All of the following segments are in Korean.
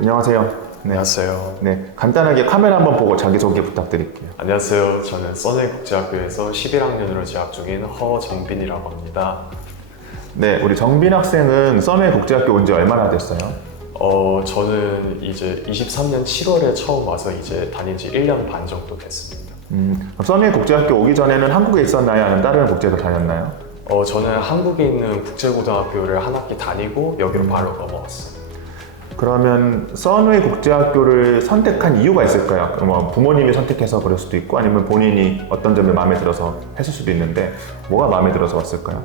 안녕하세요. 네. 안녕하세요. 네, 간단하게 카메라 한번 보고 자기소개 부탁드릴게요. 안녕하세요. 저는 써내국제학교에서 11학년으로 재학 중인 허정빈이라고 합니다. 네, 우리 정빈 학생은 써내국제학교 온 지 얼마나 됐어요? 저는 이제 23년 7월에 처음 와서 이제 다닌 지 1년 반 정도 됐습니다. 그럼 써내국제학교 오기 전에는 한국에 있었나요? 아니면 다른 국제에서 다녔나요? 저는 한국에 있는 국제고등학교를 한 학기 다니고 여기로 바로 넘어왔어요. 그러면 써뇌 국제학교를 선택한 이유가 있을까요? 뭐 부모님이 선택해서 그럴 수도 있고 아니면 본인이 어떤 점이 마음에 들어서 했을 수도 있는데 뭐가 마음에 들어서 왔을까요?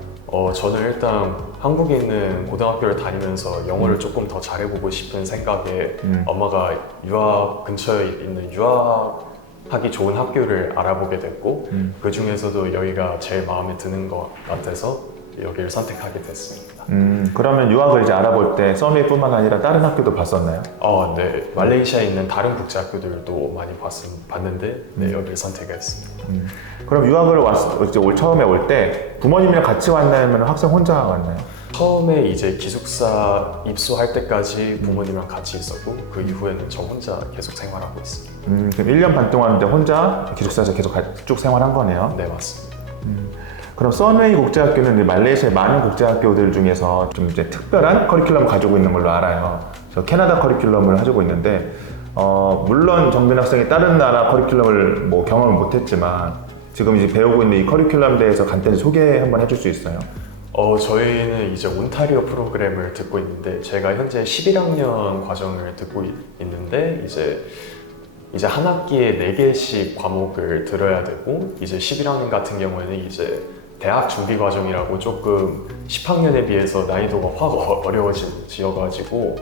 저는 일단 한국에 있는 고등학교를 다니면서 영어를 조금 더 잘해보고 싶은 생각에 엄마가 유학 근처에 있는 유학하기 좋은 학교를 알아보게 됐고 그 중에서도 여기가 제일 마음에 드는 것 같아서 여기를 선택하게 됐습니다. 그러면 유학을 이제 알아볼 때 써뇌뿐만 아니라 다른 학교도 봤었나요? 네. 말레이시아에 있는 다른 국제학교들도 많이 봤는데 네, 여기를 선택했습니다. 그럼 유학을 이제 처음에 올 때 부모님이랑 같이 왔나요? 아니면 학생 혼자 왔나요? 처음에 이제 기숙사 입소할 때까지 부모님이랑 같이 있었고 그 이후에는 저 혼자 계속 생활하고 있습니다. 그럼 1년 반 동안 이제 혼자 기숙사에서 계속 쭉 생활한 거네요. 네, 맞습니다. 그럼 써뇌이 국제학교는 말레이시아의 많은 국제학교들 중에서 좀 이제 특별한 커리큘럼을 가지고 있는 걸로 알아요. 저 캐나다 커리큘럼을 가지고 있는데 물론 정빈 학생이 다른 나라 커리큘럼을 뭐 경험을 못했지만 지금 이제 배우고 있는 이 커리큘럼에 대해서 간단히 소개 한번 해줄 수 있어요? 저희는 이제 온타리오 프로그램을 듣고 있는데 제가 현재 11학년 과정을 듣고 있는데 이제 한 학기에 4개씩 과목을 들어야 되고 이제 11학년 같은 경우에는 이제 대학 준비 과정이라고 조금 10학년에 비해서 난이도가 확 어려워지어가지고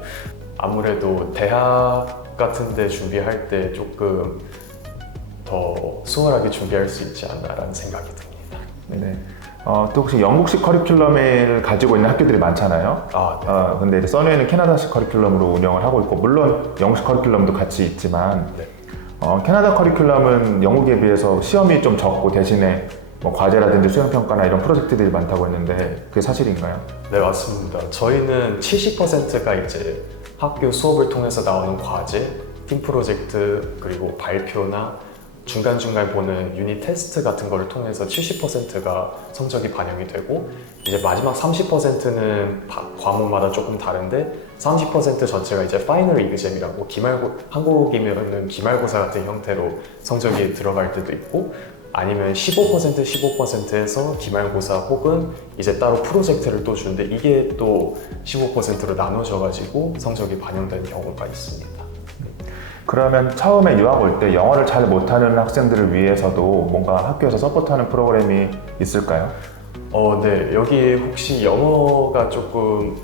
아무래도 대학 같은 데 준비할 때 조금 더 수월하게 준비할 수 있지 않나라는 생각이 듭니다. 네네. 또 혹시 영국식 커리큘럼을 가지고 있는 학교들이 많잖아요. 네. 근데 이제 써뇌는 캐나다식 커리큘럼으로 운영을 하고 있고 물론 영국식 커리큘럼도 같이 있지만 네. 캐나다 커리큘럼은 영국에 비해서 시험이 좀 적고 대신에 뭐 과제라든지 수행평가나 이런 프로젝트들이 많다고 했는데 그게 사실인가요? 네, 맞습니다. 저희는 70%가 이제 학교 수업을 통해서 나오는 과제, 팀 프로젝트, 그리고 발표나 중간중간 보는 유닛 테스트 같은 거를 통해서 70%가 성적이 반영이 되고 이제 마지막 30%는 과목마다 조금 다른데 30% 전체가 이제 파이널 이그잼이라고 한국이면은 기말고사 같은 형태로 성적이 들어갈 때도 있고 아니면 15%에서 기말고사 혹은 이제 따로 프로젝트를 또 주는데 이게 또 15%로 나눠져가지고 성적이 반영되는 경우가 있습니다. 그러면 처음에 유학 올 때 영어를 잘 못하는 학생들을 위해서도 뭔가 학교에서 서포트하는 프로그램이 있을까요? 네. 여기 혹시 영어가 조금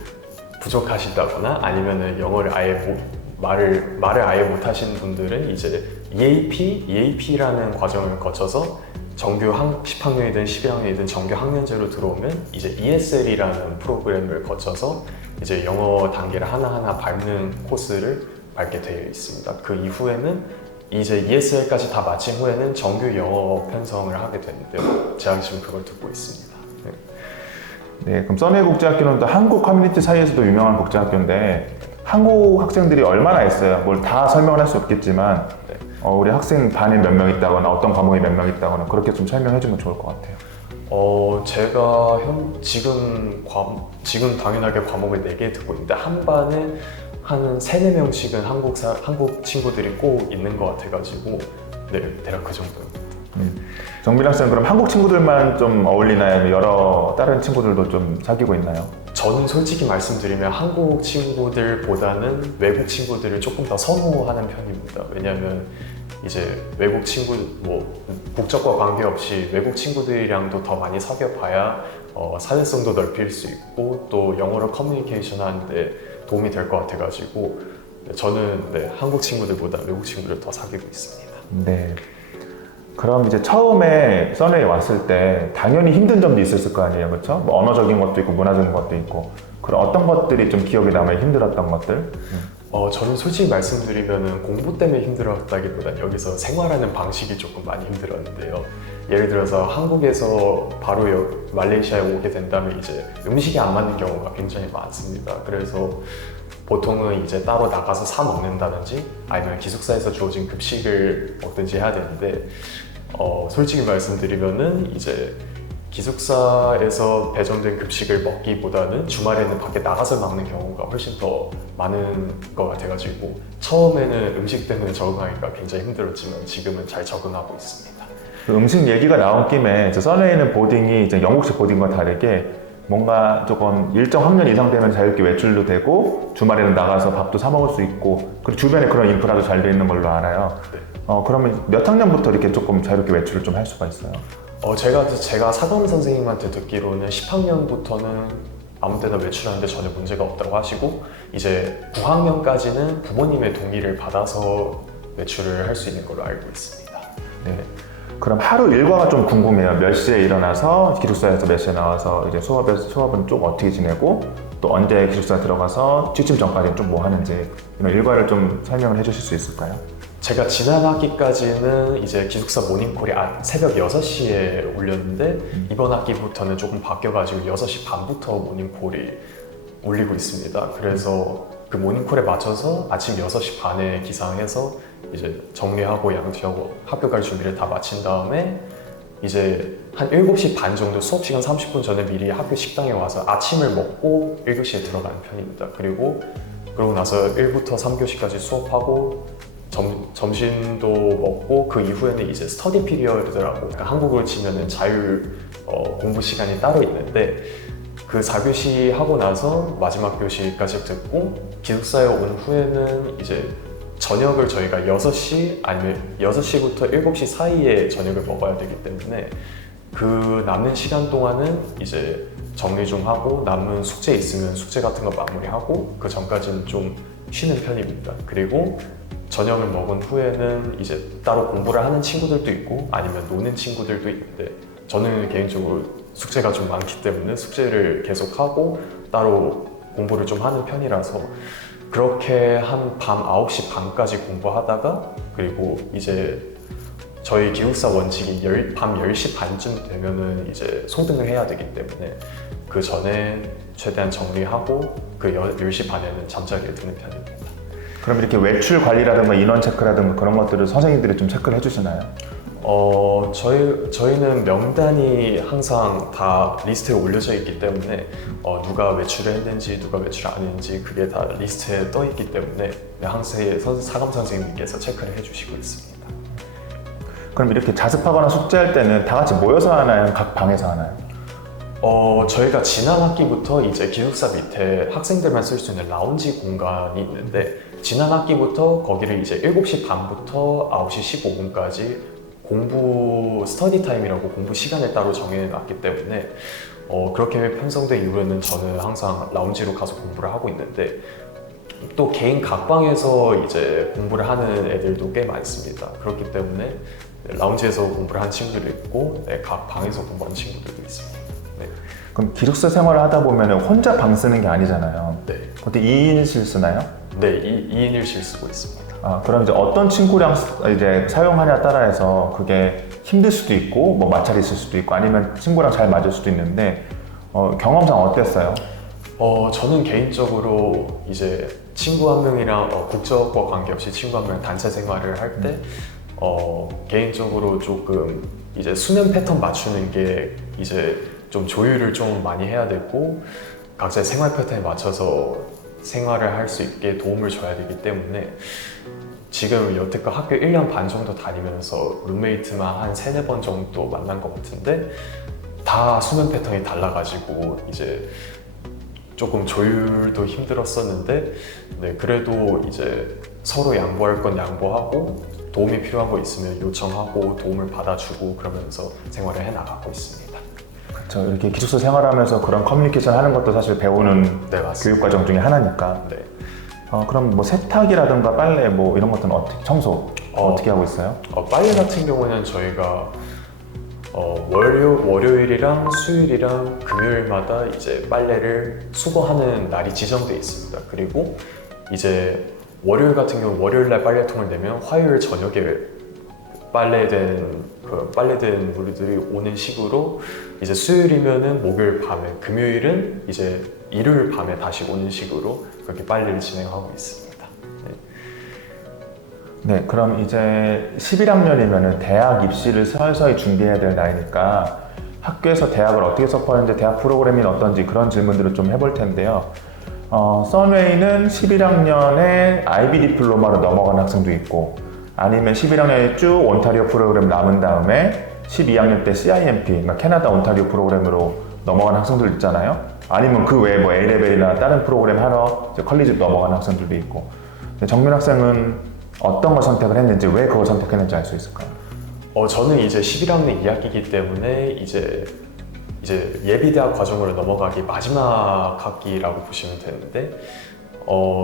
부족하시다거나 아니면은 영어를 아예 말을 아예 못하시는 분들은 이제 EAP라는 과정을 거쳐서 정규 10학년이든 11학년이든 정규 학년제로 들어오면 이제 ESL이라는 프로그램을 거쳐서 이제 영어 단계를 하나하나 밟는 코스를 밟게 되어 있습니다. 그 이후에는 이제 ESL까지 다 마친 후에는 정규 영어 편성을 하게 되는데요. 제가 지금 그걸 듣고 있습니다. 네, 그럼 써뇌 국제학교는 또 한국 커뮤니티 사이에서도 유명한 국제학교인데 한국 학생들이 얼마나 있어요? 뭘 다 설명을 할 수 없겠지만 네. 우리 학생 반에 몇 명 있다거나 어떤 과목에 몇 명 있다거나 그렇게 좀 설명해 주면 좋을 것 같아요. 제가 지금 당연하게 과목을 4개 듣고 있는데 한 반에 한 3-4명씩은 한국 친구들이 꼭 있는 것 같아가지고 네, 대략 그 정도입니다. 정빈 학생 그럼 한국 친구들만 좀 어울리나요? 여러 다른 친구들도 좀 사귀고 있나요? 저는 솔직히 말씀드리면 한국 친구들보다는 외국 친구들을 조금 더 선호하는 편입니다. 왜냐하면 이제 외국 친구, 국적과 관계없이 외국 친구들이랑도 더 많이 사귀어봐야 사회성도 넓힐 수 있고 또 영어로 커뮤니케이션 하는데 도움이 될 것 같아가지고 저는 한국 친구들보다 외국 친구를 더 사귀고 있습니다. 네. 그럼 이제 처음에 써뇌에 왔을 때 당연히 힘든 점도 있었을 거 아니에요, 그렇죠? 뭐 언어적인 것도 있고 문화적인 것도 있고 그럼 어떤 것들이 좀 기억에 남아요? 힘들었던 것들? 저는 솔직히 말씀드리면 공부 때문에 힘들었다기보단 여기서 생활하는 방식이 조금 많이 힘들었는데요. 예를 들어서 한국에서 바로 말레이시아에 오게 된다면 이제 음식이 안 맞는 경우가 굉장히 많습니다. 그래서 보통은 이제 따로 나가서 사 먹는다든지 아니면 기숙사에서 주어진 급식을 먹든지 해야 되는데 솔직히 말씀드리면은 이제 기숙사에서 배정된 급식을 먹기보다는 주말에는 밖에 나가서 먹는 경우가 훨씬 더 많은 것 같아가지고 처음에는 음식 때문에 적응하기가 굉장히 힘들었지만 지금은 잘 적응하고 있습니다. 그 음식 얘기가 나온 김에 썬웨이는 보딩이 이제 영국식 보딩과 다르게 뭔가 조금 일정 학년 이상 되면 자유롭게 외출도 되고 주말에는 나가서 밥도 사 먹을 수 있고 그리고 주변에 그런 인프라도 잘 돼 있는 걸로 알아요. 네. 그러면 몇 학년부터 이렇게 조금 자유롭게 외출을 좀 할 수가 있어요? 제가 사범 선생님한테 듣기로는 10학년부터는 아무 때나 외출하는데 전혀 문제가 없다고 하시고 이제 9학년까지는 부모님의 동의를 받아서 외출을 할 수 있는 걸로 알고 있습니다. 네. 그럼 하루 일과가 좀 궁금해요. 몇 시에 일어나서 기숙사에서 몇 시에 나와서 이제 수업은 좀 어떻게 지내고 또 언제 기숙사 들어가서 취침 전까지는 좀 뭐 하는지 이런 일과를 좀 설명을 해주실 수 있을까요? 제가 지난 학기까지는 이제 기숙사 모닝콜이 새벽 6시에 올렸는데 이번 학기부터는 조금 바뀌어가지고 6시 반부터 모닝콜이 울리고 있습니다. 그래서 그 모닝콜에 맞춰서 아침 6시 반에 기상해서 이제 정리하고 양치하고 학교 갈 준비를 다 마친 다음에 이제 한 7시 반 정도 수업 시간 30분 전에 미리 학교 식당에 와서 아침을 먹고 1교시에 들어가는 편입니다. 그러고 나서 1부터 3교시까지 수업하고 점심도 먹고 그 이후에는 이제 스터디 피리어드라고 그러니까 한국으로 치면은 자율 공부 시간이 따로 있는데 그 4교시 하고 나서 마지막 교시까지 듣고 기숙사에 온 후에는 이제 저녁을 저희가 6시 아니면 6시부터 7시 사이에 저녁을 먹어야 되기 때문에 그 남는 시간 동안은 이제 정리 좀 하고 남은 숙제 있으면 숙제 같은 거 마무리하고 그 전까지는 좀 쉬는 편입니다. 그리고 저녁을 먹은 후에는 이제 따로 공부를 하는 친구들도 있고 아니면 노는 친구들도 있는데 저는 개인적으로 숙제가 좀 많기 때문에 숙제를 계속하고 따로 공부를 좀 하는 편이라서 그렇게 한 밤 9시 반까지 공부하다가 그리고 이제 저희 기숙사 원칙이 밤 10시 반쯤 되면은 이제 소등을 해야 되기 때문에 그 전에 최대한 정리하고 그 10시 반에는 잠자리에 드는 편입니다. 그럼 이렇게 외출 관리라든가 인원 체크라든가 그런 것들을 선생님들이 좀 체크를 해주시나요? 저희는 명단이 항상 다 리스트에 올려져 있기 때문에 누가 외출을 했는지 누가 외출 안 했는지 그게 다 리스트에 떠 있기 때문에 항상 사감 선생님께서 체크를 해주시고 있습니다. 그럼 이렇게 자습하거나 숙제할 때는 다 같이 모여서 하나요? 각 방에서 하나요? 저희가 지난 학기부터 이제 기숙사 밑에 학생들만 쓸 수 있는 라운지 공간이 있는데 지난 학기부터 거기를 이제 7시 반부터 9시 15분까지 공부 스터디 타임이라고 공부 시간을 따로 정해놨기 때문에 그렇게 편성된 이후에는 저는 항상 라운지로 가서 공부를 하고 있는데 또 개인 각방에서 이제 공부를 하는 애들도 꽤 많습니다. 그렇기 때문에 라운지에서 공부를 하는 친구들도 있고 각 방에서 공부하는 친구들도 있습니다. 네. 그럼 기숙사 생활을 하다 보면 혼자 방 쓰는 게 아니잖아요. 네. 그때 2인실 쓰나요? 네, 2인1실 쓰고 있습니다. 그럼 이제 어떤 친구랑 이제 사용하냐 따라해서 그게 힘들 수도 있고 뭐 마찰이 있을 수도 있고 아니면 친구랑 잘 맞을 수도 있는데 경험상 어땠어요? 저는 개인적으로 이제 친구 한 명이랑 국적과 관계없이 친구 한 명이랑 단체 생활을 할 때 개인적으로 조금 이제 수면 패턴 맞추는 게 이제 좀 조율을 좀 많이 해야 되고 각자의 생활 패턴에 맞춰서 생활을 할 수 있게 도움을 줘야 되기 때문에 지금 여태껏 학교 1년 반 정도 다니면서 룸메이트만 한 3-4번 정도 만난 것 같은데 다 수면 패턴이 달라가지고 이제 조금 조율도 힘들었었는데 네, 그래도 이제 서로 양보할 건 양보하고 도움이 필요한 거 있으면 요청하고 도움을 받아주고 그러면서 생활을 해나가고 있습니다. 그렇죠. 이렇게 기숙사 생활하면서 그런 커뮤니케이션 하는 것도 사실 배우는 네, 맞습니다. 교육과정 중에 하나니까. 네. 그럼 뭐 세탁이라든가 빨래 뭐 이런 것들은 청소 어떻게 하고 있어요? 빨래 같은 경우는 저희가 월요일이랑 수요일이랑 금요일마다 이제 빨래를 수거하는 날이 지정돼 있습니다. 그리고 이제 월요일 같은 경우 월요일 날 빨래통을 내면 화요일 저녁에 빨래된 물들이 오는 식으로 이제 수요일이면은 목요일 밤에, 금요일은 이제 일요일 밤에 다시 오는 식으로 그렇게 빨래를 진행하고 있습니다. 네, 그럼 이제 11학년이면은 대학 입시를 서서히 준비해야 될 나이니까 학교에서 대학을 어떻게 서포하는지, 대학 프로그램이 어떤지 그런 질문들을 좀 해볼 텐데요. 썬웨이는 11학년에 IB 디플로마로 넘어가는 학생도 있고, 아니면 11학년에 쭉 온타리오 프로그램 남은 다음에 12학년 때 CIMP, 그러니까 캐나다 온타리오 프로그램으로 넘어가는 학생들 있잖아요. 아니면 그 외에 뭐 A레벨이나 다른 프로그램 하러 이제 컬리지 넘어가는 학생들도 있고. 정민 학생은 어떤 걸 선택을 했는지, 왜 그걸 선택했는지 알 수 있을까요? 저는 이제 11학년 2학기이기 때문에 이제 예비대학 과정으로 넘어가기 마지막 학기라고 보시면 되는데,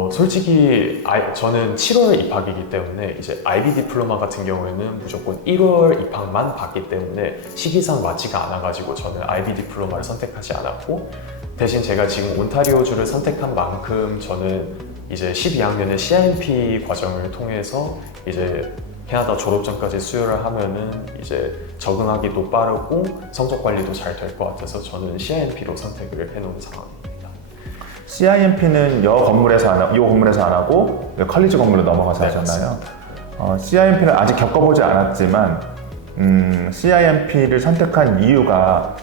솔직히 저는 7월 입학이기 때문에 이제 IB 디플로마 같은 경우에는 무조건 1월 입학만 받기 때문에 시기상 맞지가 않아가지고 저는 IB 디플로마를 선택하지 않았고, 대신 제가 지금 온타리오주를 선택한 만큼 저는 이제 12학년에 CIMP 과정을 통해서 이제 캐나다 졸업 전까지 수료를 하면은 이제 적응하기도 빠르고 성적 관리도 잘 될 것 같아서 저는 CIMP로 선택을 해놓은 상황입니다. CIMP는 이 건물에서 안 하고 컬리지 건물로 넘어가서 네, 하잖아요. CIMP는 아직 겪어보지 않았지만 CIMP를 선택한 이유가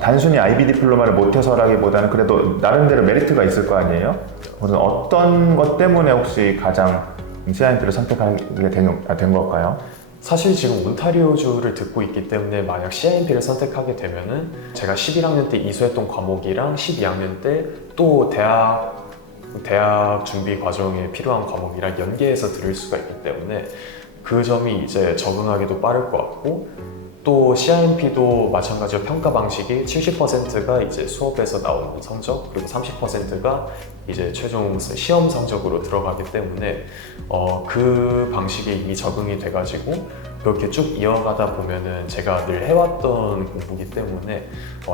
단순히 IB 디플로마를 못해서라기보다는 그래도 나름대로 메리트가 있을 거 아니에요? 그래서 어떤 것 때문에 혹시 가장 CIMP를 선택하게 된 걸까요? 사실 지금 온타리오주를 듣고 있기 때문에 만약 CIMP를 선택하게 되면은 제가 11학년 때 이수했던 과목이랑 12학년 때 또 대학 준비 과정에 필요한 과목이랑 연계해서 들을 수가 있기 때문에 그 점이 이제 적응하기도 빠를 것 같고, 또 CIMP도 마찬가지로 평가 방식이 70%가 이제 수업에서 나오는 성적, 그리고 30%가 이제 최종 시험 성적으로 들어가기 때문에 그 방식이 이미 적응이 돼가지고 그렇게 쭉 이어가다 보면은 제가 늘 해왔던 공부기 때문에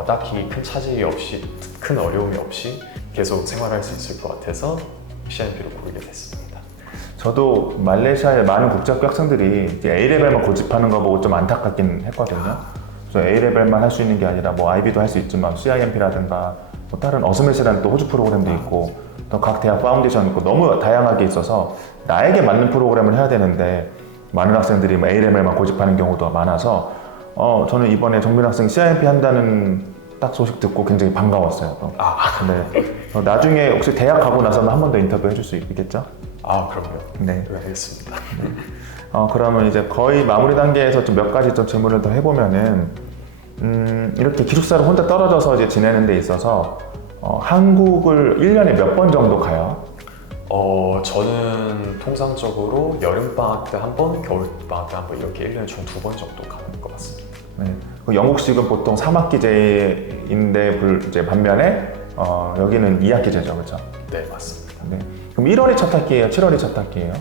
딱히 큰 차질이 없이, 큰 어려움이 없이 계속 생활할 수 있을 것 같아서 CIMP로 고르게 됐습니다. 저도 말레이시아의 많은 국제학교 학생들이 이제 A레벨만 고집하는 거 보고 좀 안타깝긴 했거든요. 그래서 A레벨만 할 수 있는 게 아니라 뭐 IB도 할 수 있지만 CIMP라든가 뭐 다른 어스메시라는 또 호주 프로그램도 있고 또 각 대학 파운데이션 있고 너무 다양하게 있어서 나에게 맞는 프로그램을 해야 되는데 많은 학생들이 뭐 A레벨만 고집하는 경우도 많아서 저는 이번에 정민 학생이 CIMP 한다는 딱 소식 듣고 굉장히 반가웠어요. 근데 나중에 혹시 대학 가고 나서는 한 번 더 인터뷰 해줄 수 있겠죠? 그럼요. 네. 알겠습니다. 그러면 이제 거의 마무리 단계에서 좀 몇 가지 좀 질문을 더 해보면은, 이렇게 기숙사를 혼자 떨어져서 이제 지내는 데 있어서, 한국을 1년에 몇 번 정도 가요? 저는 통상적으로 여름방학 때 한 번, 겨울방학 때 한 번 이렇게 1년에 총 2번 정도 가는 것 같습니다. 네. 영국식은 보통 3학기제인데 이제 반면에 여기는 2학기제죠, 그렇죠? 네, 맞습니다. 네. 그럼 1월이 첫 학기예요? 7월이 첫 학기예요?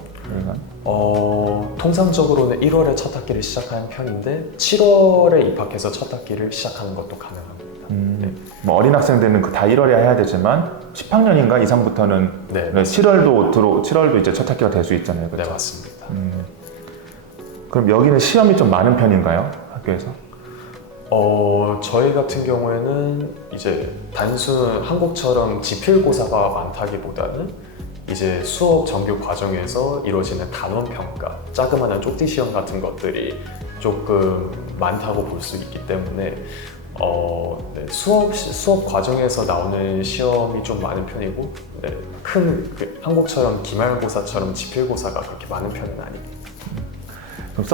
통상적으로는 1월에 첫 학기를 시작하는 편인데 7월에 입학해서 첫 학기를 시작하는 것도 가능합니다. 네. 뭐 어린 학생들은 다 1월에 해야 되지만 10학년인가 이상부터는 네, 7월도 이제 첫 학기가 될 수 있잖아요, 그렇죠? 네, 맞습니다. 그럼 여기는 시험이 좀 많은 편인가요? 학교에서? 저희 같은 경우에는 이제 단순 한국처럼 지필고사가 많다기보다는 이제 수업 정규 과정에서 이루어지는 단원 평가, 자그마한 쪽지 시험 같은 것들이 조금 많다고 볼 수 있기 때문에 네, 수업 과정에서 나오는 시험이 좀 많은 편이고, 네, 한국처럼 기말고사처럼 지필고사가 그렇게 많은 편은 아닙니다. 그럼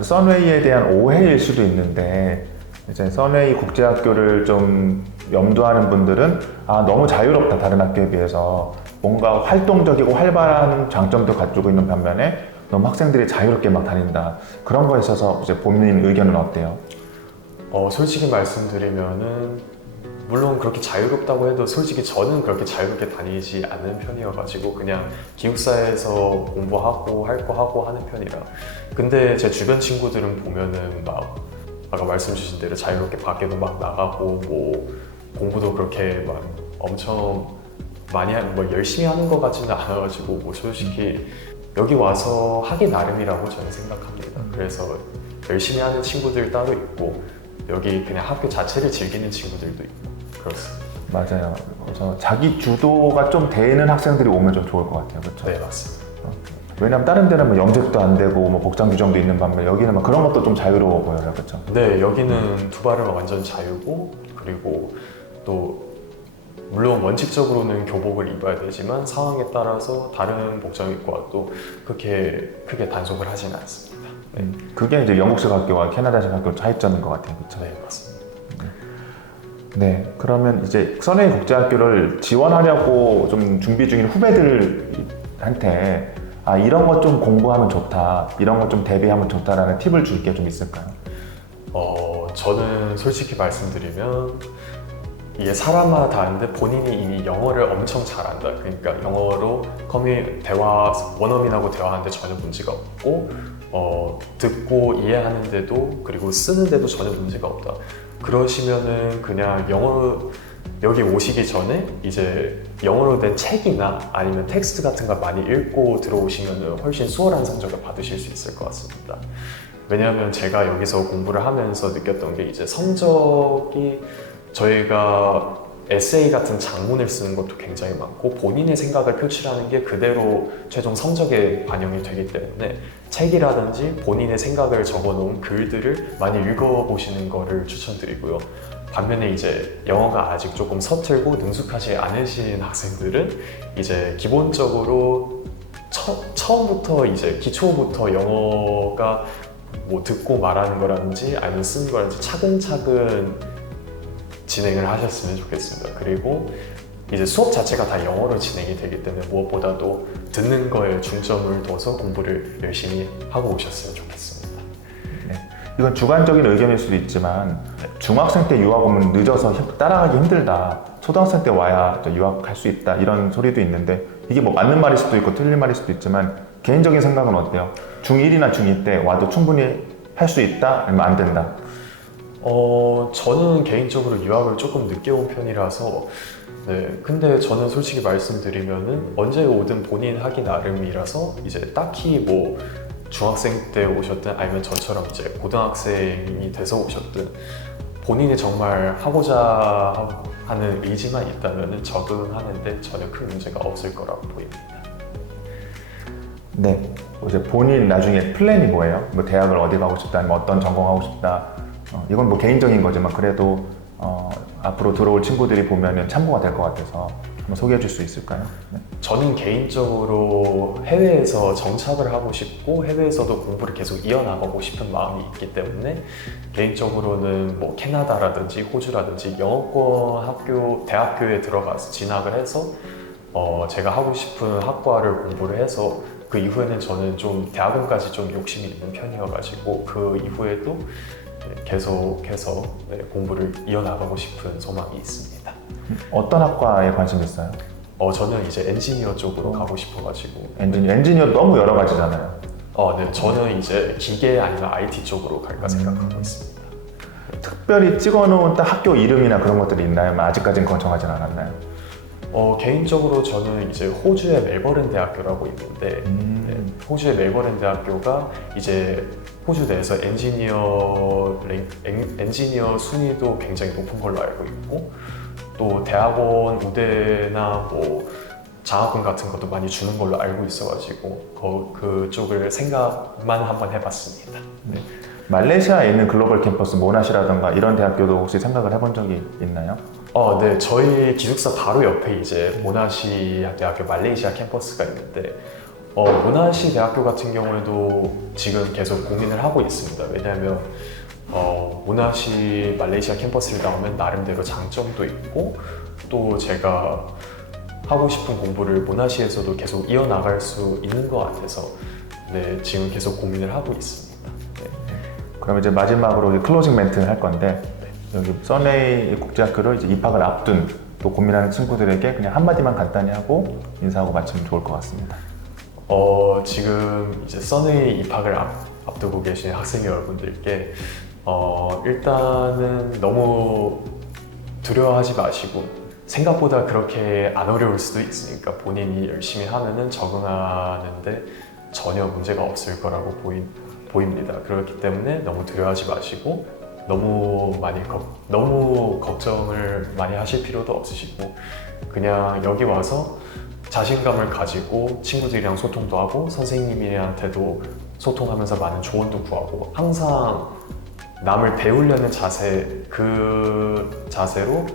썬웨이에 대한 오해일 수도 있는데, 이제 썬웨이 국제학교를 좀 염두하는 분들은 너무 자유롭다, 다른 학교에 비해서 뭔가 활동적이고 활발한 장점도 가지고 있는 반면에 너무 학생들이 자유롭게 막 다닌다, 그런 거에 있어서 이제 본인 의견은 어때요? 솔직히 말씀드리면은 물론 그렇게 자유롭다고 해도 솔직히 저는 그렇게 자유롭게 다니지 않는 편이어가지고 그냥 기숙사에서 공부하고 할 거 하고 하는 편이라. 근데 제 주변 친구들은 보면은 막 아까 말씀 주신 대로 자유롭게 밖에도 막 나가고 뭐 공부도 그렇게 막 엄청 많이 뭐 열심히 하는 것 같지는 않아가지고 뭐 솔직히 여기 와서 하기 나름이라고 저는 생각합니다. 그래서 열심히 하는 친구들 따로 있고 여기 그냥 학교 자체를 즐기는 친구들도 있고 그렇습니다. 맞아요. 그래서 자기 주도가 좀 되는 학생들이 오면 좀 좋을 것 같아요. 그렇죠? 네, 맞습니다. 왜냐면 다른 데는 뭐 염색도 안 되고 뭐 복장 규정도 있는 반면 여기는 막 그런 것도 좀 자유로워 보여요. 그렇죠? 네, 여기는 두발은 완전 자유고 그리고 또 물론 원칙적으로는 교복을 입어야 되지만 상황에 따라서 다른 복장을 입고 와도 그렇게 크게 단속을 하지는 않습니다. 네, 그게 이제 영국식 학교와 캐나다식 학교 차이점인 것 같아요. 그렇죠? 네 맞습니다. 네, 그러면 이제 써네이 국제학교를 지원하려고 좀 준비 중인 후배들한테 아 이런 것 좀 공부하면 좋다, 이런 것 좀 대비하면 좋다라는 팁을 줄 게 좀 있을까요? 저는 솔직히 말씀드리면 이게 사람마다 다른데 본인이 이미 영어를 엄청 잘한다. 그러니까 영어로 대화 원어민하고 대화하는데 전혀 문제가 없고 듣고 이해하는데도 그리고 쓰는데도 전혀 문제가 없다. 그러시면은 그냥 영어로 여기 오시기 전에 이제 영어로 된 책이나 아니면 텍스트 같은 거 많이 읽고 들어오시면 훨씬 수월한 성적을 받으실 수 있을 것 같습니다. 왜냐하면 제가 여기서 공부를 하면서 느꼈던 게 이제 성적이 저희가 에세이 같은 장문을 쓰는 것도 굉장히 많고 본인의 생각을 표출하는 게 그대로 최종 성적에 반영이 되기 때문에 책이라든지 본인의 생각을 적어놓은 글들을 많이 읽어보시는 거를 추천드리고요. 반면에 이제 영어가 아직 조금 서툴고 능숙하지 않으신 학생들은 이제 기본적으로 처음부터 이제 기초부터 영어가 뭐 듣고 말하는 거라든지 아니면 쓰는 거라든지 차근차근 진행을 하셨으면 좋겠습니다. 그리고 이제 수업 자체가 다 영어로 진행이 되기 때문에 무엇보다도 듣는 거에 중점을 둬서 공부를 열심히 하고 오셨으면 좋겠습니다. 네. 이건 주관적인 의견일 수도 있지만 중학생 때 유학 오면 늦어서 따라가기 힘들다, 초등학생 때 와야 유학할 수 있다 이런 소리도 있는데 이게 뭐 맞는 말일 수도 있고 틀린 말일 수도 있지만 개인적인 생각은 어때요? 중1이나 중2 때 와도 충분히 할 수 있다 아니면 안 된다? 저는 개인적으로 유학을 조금 늦게 온 편이라서 네, 근데 저는 솔직히 말씀드리면은 언제 오든 본인 하기 나름이라서 이제 딱히 뭐 중학생 때 오셨든 아니면 저처럼 이제 고등학생이 돼서 오셨든 본인이 정말 하고자 하는 의지만 있다면은 적응하는데 전혀 큰 문제가 없을 거라고 보입니다. 네, 이제 본인 나중에 플랜이 뭐예요? 뭐 대학을 어디 가고 싶다, 아니면 어떤 전공하고 싶다. 이건 뭐 개인적인 거지만 그래도 앞으로 들어올 친구들이 보면은 참고가 될 것 같아서 한번 소개해 줄 수 있을까요? 네. 저는 개인적으로 해외에서 정착을 하고 싶고 해외에서도 공부를 계속 이어나가고 싶은 마음이 있기 때문에 개인적으로는 뭐 캐나다라든지 호주라든지 영어권 대학교에 들어가서 진학을 해서 제가 하고 싶은 학과를 공부를 해서 그 이후에는 저는 좀 대학원까지 좀 욕심이 있는 편이어가지고 그 이후에도 계속해서 공부를 이어나가고 싶은 소망이 있습니다. 어떤 학과에 관심 있어요? 저는 이제 엔지니어 쪽으로 가고 싶어가지고. 엔지니어 너무 여러 가지잖아요. 네, 저는 이제 기계 아니면 IT 쪽으로 갈까 생각하고 있습니다. 특별히 찍어놓은 딱 학교 이름이나 그런 것들이 있나요? 아직까지는 그건 정하진 않았나요? 개인적으로 저는 이제 호주의 멜버른 대학교라고 있는데 네, 호주의 멜버른 대학교가 이제 호주 내에서 엔지니어 순위도 굉장히 높은 걸로 알고 있고 또 대학원 우대나 뭐 장학금 같은 것도 많이 주는 걸로 알고 있어가지고 그쪽을 생각만 한번 해봤습니다. 네. 말레이시아에 있는 글로벌 캠퍼스 모나시라던가 이런 대학교도 혹시 생각을 해본 적이 있나요? 네, 저희 기숙사 바로 옆에 이제 모나시 대학교 말레이시아 캠퍼스가 있는데 모나시 대학교 같은 경우에도 지금 계속 고민을 하고 있습니다. 왜냐하면 모나시 말레이시아 캠퍼스를 나오면 나름대로 장점도 있고 또 제가 하고 싶은 공부를 모나시에서도 계속 이어나갈 수 있는 것 같아서 네, 지금 계속 고민을 하고 있습니다. 네. 그럼 이제 마지막으로 클로징 멘트를 할 건데 여기 써네이 국제학교를 이제 입학을 앞둔 또 고민하는 친구들에게 그냥 한마디만 간단히 하고 인사하고 마치면 좋을 것 같습니다. 지금 이제 써네이 입학을 앞두고 계신 학생 여러분들께 일단은 너무 두려워하지 마시고 생각보다 그렇게 안 어려울 수도 있으니까 본인이 열심히 하면은 적응하는데 전혀 문제가 없을 거라고 보입니다. 그렇기 때문에 너무 두려워하지 마시고 너무 걱정을 많이 하실 필요도 없으시고 그냥 여기 와서 자신감을 가지고 친구들이랑 소통도 하고 선생님한테도 소통하면서 많은 조언도 구하고 항상 남을 배우려는 그 자세로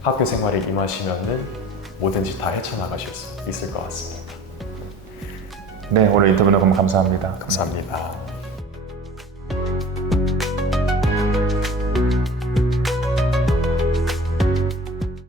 학교 생활에 임하시면은 뭐든지 다 헤쳐나가실 수 있을 것 같습니다. 네, 오늘 인터뷰 너무 감사합니다. 감사합니다.